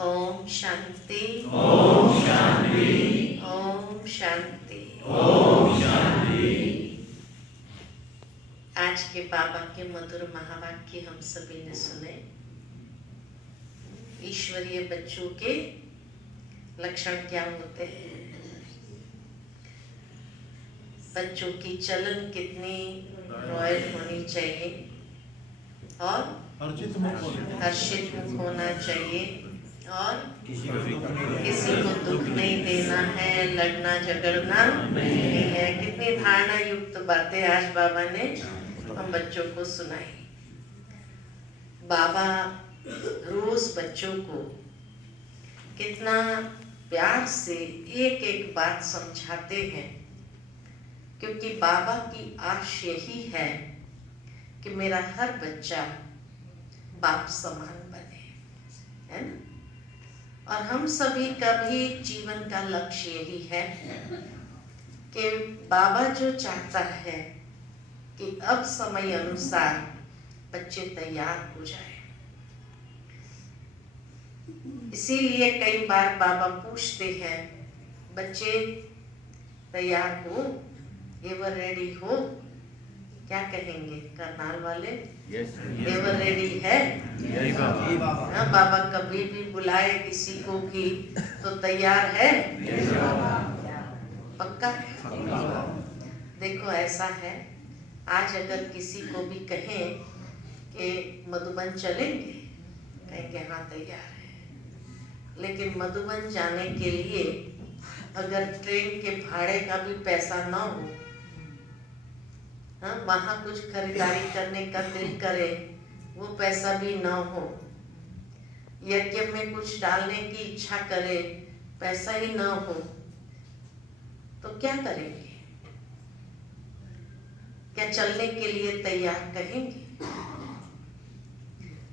ओम शांति। ओम शांति। ओम शांति। ओम शांति। आज के बाबा के मधुर महावाक्य हम सभी ने सुने। ईश्वरीय बच्चों के लक्षण क्या होते हैं, बच्चों की चलन कितनी रॉयल होनी चाहिए और हर्षित मुख होना चाहिए और किसी को दुख नहीं देना है, लड़ना झगड़ना नहीं है। कितनी धारणा युक्त बातें आज बाबा ने हम बच्चों को सुनाई। बाबा रोज बच्चों को कितना प्यार से एक एक बात समझाते हैं, क्योंकि बाबा की आश यही है कि मेरा हर बच्चा बाप समान बने, है ना। और हम सभी का भी जीवन का लक्ष्य यही है कि बाबा जो चाहता है कि अब समय अनुसार बच्चे तैयार हो जाए। इसीलिए कई बार बाबा पूछते हैं, बच्चे तैयार हो, एवर रेडी हो? क्या कहेंगे करनाल वाले? एवर रेडी है? हाँ, बाबा कभी भी बुलाए किसी को भी तो तैयार है? पक्का? देखो ऐसा है, आज अगर किसी को भी कहें कि मधुबन चलेंगे, कहेंगे हाँ तैयार है। लेकिन मधुबन जाने के लिए अगर ट्रेन के भाड़े का भी पैसा ना हो, हाँ, वहाँ कुछ खरीदारी करने का दिल करे, वो पैसा भी ना हो, यज्ञ में कुछ डालने की इच्छा करे, पैसा ही ना हो, तो क्या करेंगे? क्या चलने के लिए तैयार कहेंगे?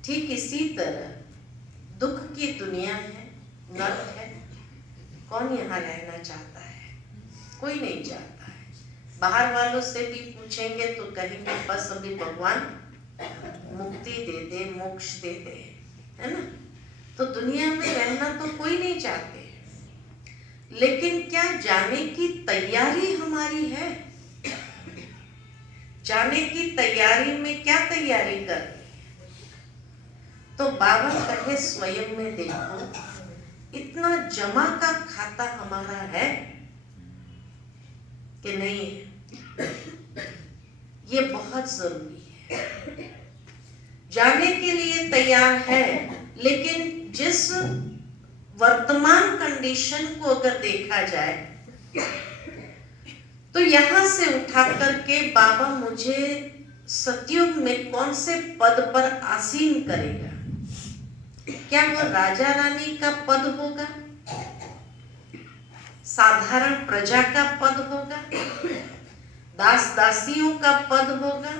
ठीक इसी तरह दुख की दुनिया है, नर्क है, कौन यहाँ रहना चाहता है? कोई नहीं चाहता है। बाहर वालों से भी पूछेंगे तो कहेंगे बस अभी भगवान मुक्ति दे दे, मोक्ष दे दे, है ना। तो दुनिया में रहना तो कोई नहीं चाहते, लेकिन क्या जाने की तैयारी हमारी है? जाने की तैयारी में क्या तैयारी करनी है? तो बाबा कहे स्वयं में देखो, इतना जमा का खाता हमारा है कि नहीं है? ये बहुत जरूरी है। जाने के लिए तैयार है, लेकिन जिस वर्तमान कंडीशन को अगर देखा जाए तो यहां से उठा करके बाबा मुझे सतयुग में कौन से पद पर आसीन करेगा? क्या वो राजा रानी का पद होगा? साधारण प्रजा का पद होगा? दास दासियों का पद होगा?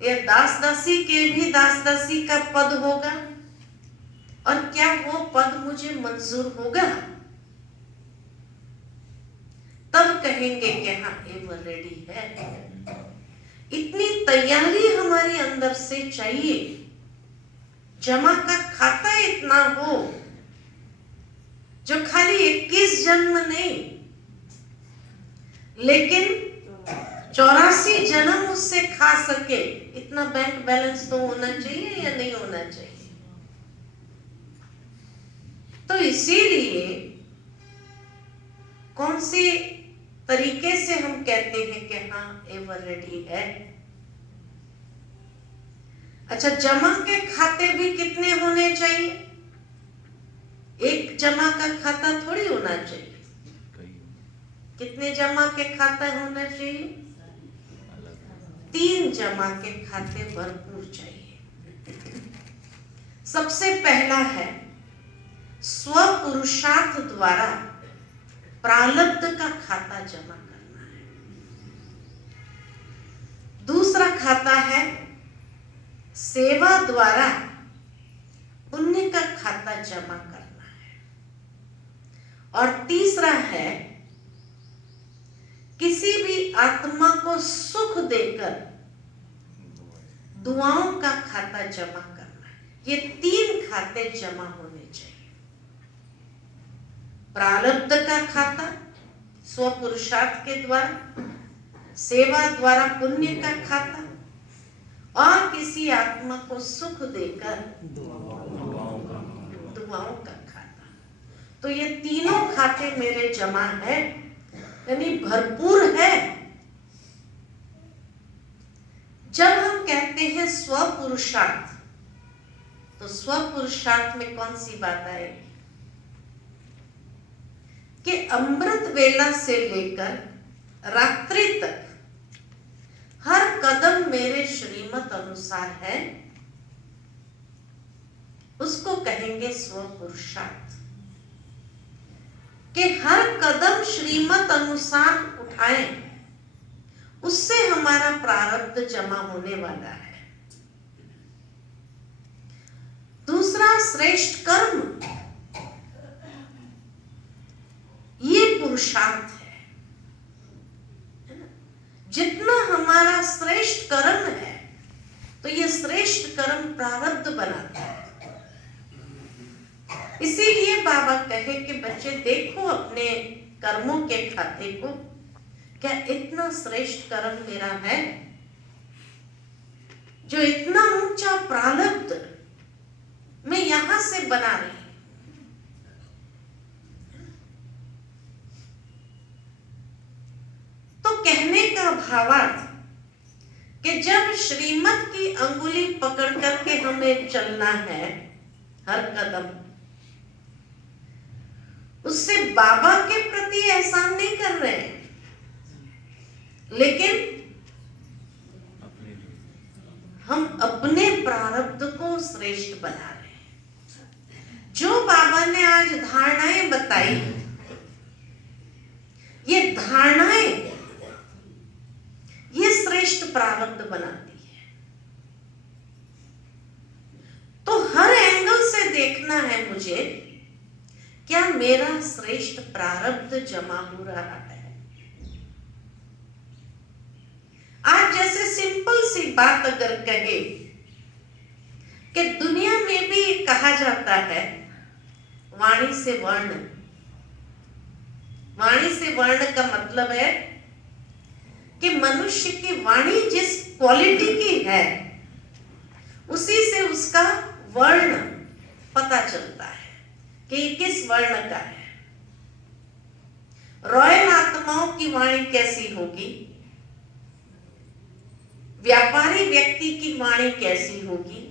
या दास दासी के भी दास दासी का पद होगा? और क्या वो पद मुझे मंजूर होगा? तब कहेंगे कि हाँ एवर रेडी है। इतनी तैयारी हमारे अंदर से चाहिए, जमा का खाता इतना हो जो खाली 21 जन्म नहीं, लेकिन 84 जन्म उससे खा सके, इतना बैंक बैलेंस तो होना चाहिए या नहीं होना चाहिए? तो इसीलिए कौन सी तरीके से हम कहते हैं कि हाँ एवर रेडी है। अच्छा, जमा के खाते भी कितने होने चाहिए? एक जमा का खाता थोड़ी होना चाहिए। कितने जमा के खाता होना चाहिए? 3 जमा के खाते भरपूर चाहिए। सबसे पहला है स्वपुरुषार्थ द्वारा प्रारब्ध का खाता जमा करना है। दूसरा खाता है सेवा द्वारा पुण्य का खाता जमा करना है। और तीसरा है किसी भी आत्मा को सुख देकर दुआओं का खाता जमा करना है। ये 3 खाते जमा होने चाहिए। प्रारब्ध का खाता स्व पुरुषार्थ के द्वारा, सेवा द्वारा पुण्य का खाता, और किसी आत्मा को सुख देकर दुआओं का खाता। तो ये तीनों खाते मेरे जमा है, यानी भरपूर है। जब हम कहते हैं स्व पुरुषार्थ, तो स्व पुरुषार्थ में कौन सी बात आएगी कि अमृत वेला से लेकर रात्रि तक हर कदम मेरे श्रीमत अनुसार है, उसको कहेंगे स्व पुरुषार्थ। कि हर कदम श्रीमत अनुसार उठाएं, उससे हमारा प्रारब्ध जमा होने वाला है। दूसरा श्रेष्ठ कर्म, ये पुरुषार्थ है। जितना हमारा श्रेष्ठ कर्म है, तो ये श्रेष्ठ कर्म प्रारब्ध बनाता है। इसीलिए बाबा कहे कि बच्चे देखो अपने कर्मों के खाते को, क्या इतना श्रेष्ठ कर्म मेरा है जो इतना ऊंचा प्रारब्ध मैं यहां से बना रही हूं। तो कहने का भावार्थ कि जब श्रीमत की अंगुली पकड़ करके हमें चलना है हर कदम, उससे बाबा के प्रति एहसान नहीं कर रहे हैं, लेकिन हम अपने प्रारब्ध को श्रेष्ठ बना रहे हैं। जो बाबा ने आज धारणाएं बताई, ये धारणाएं ये श्रेष्ठ प्रारब्ध बनाती है। तो हर एंगल से देखना है मुझे, क्या मेरा श्रेष्ठ प्रारब्ध जमा हो रहा है। आज जैसे सिंपल सी बात अगर कहे कि दुनिया में भी कहा जाता है वाणी से वर्ण। वाणी से वर्ण का मतलब है कि मनुष्य की वाणी जिस क्वालिटी की है, उसी से उसका वर्ण पता चलता है कि किस वर्ण का है। रॉयल आत्माओं की वाणी कैसी होगी, व्यापारी व्यक्ति की वाणी कैसी होगी,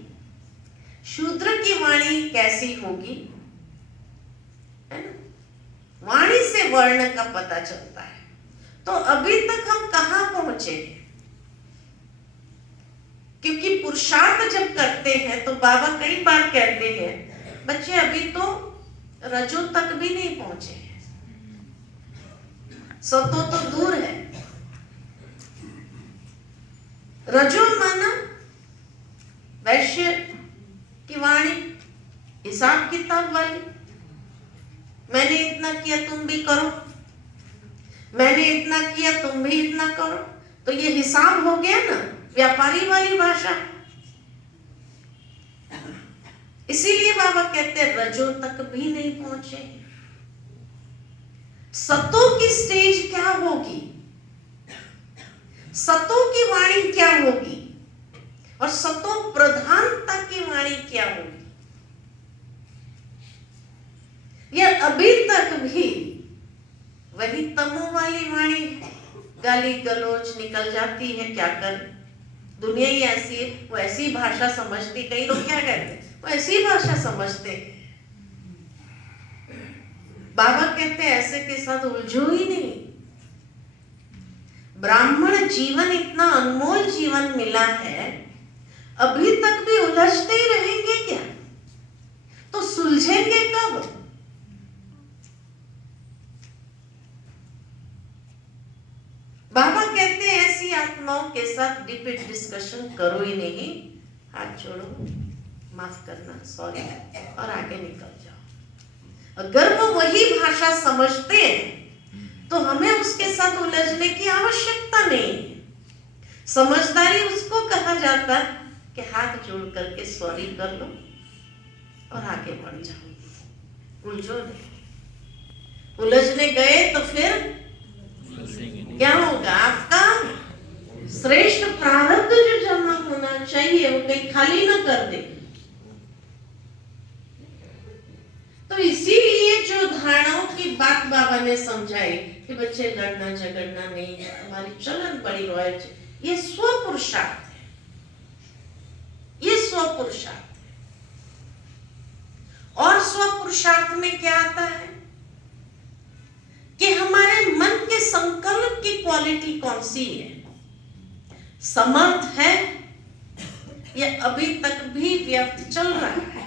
शूद्र की वाणी कैसी होगी, है ना? वाणी से वर्ण का पता चलता है। तो अभी तक हम कहां पहुंचे? क्योंकि पुरुषार्थ जब करते हैं तो बाबा कई बार कहते हैं, बच्चे अभी तो रजो तक भी नहीं पहुंचे हैं, सतो तो दूर है। रजो माना वैश्य की वाणी, हिसाब किताब वाली। मैंने इतना किया तुम भी करो, मैंने इतना किया तुम भी इतना करो। तो ये हिसाब हो गया ना, व्यापारी वाली भाषा। इसीलिए बाबा कहते हैं रजो तक भी नहीं पहुंचे। सतों की स्टेज क्या होगी, सतों की वाणी क्या होगी, और सतों प्रधानता की वाणी क्या होगी। यह अभी तक भी वही तमो वाली वाणी है। गाली गलोच निकल जाती है, क्या कर। दुनिया ही ऐसी है, वो ऐसी भाषा समझती। कई लोग क्या कहते हैं, वो ऐसी भाषा समझते हैं। बाबा कहते हैं ऐसे के साथ उलझो ही नहीं। ब्राह्मण जीवन इतना अनमोल जीवन मिला है, अभी तक भी उलझते ही रहेंगे क्या? तो सुलझेंगे कब? बाबा कहते हैं ऐसी आत्माओं के साथ डिबेट डिस्कशन करो ही नहीं। हाथ छोड़ो, माफ करना, सॉरी, और आगे निकल जाओ। अगर वो वही भाषा समझते हैं तो हमें उसके साथ उलझने की आवश्यकता नहीं। समझदारी उसको कहा जाता कि हाथ जोड़ करके सॉरी कर लो, और आगे बढ़ जाओगे। उलझो नहीं। उलझने गए तो फिर क्या होगा? आपका श्रेष्ठ प्रारब्ध जो जमा होना चाहिए वो कहीं खाली ना कर दे। तो इसीलिए जो धारणाओं की बात बाबा ने समझाई कि बच्चे लड़ना झगड़ना नहीं है, हमारी चलन बड़ी रॉयल, ये स्वपुरुषार्थ है, ये स्वपुरुषार्थ है। और स्वपुरुषार्थ में क्या आता है कि हमारे मन के संकल्प की क्वालिटी कौन सी है? समर्थ है या अभी तक भी व्यर्थ चल रहा है?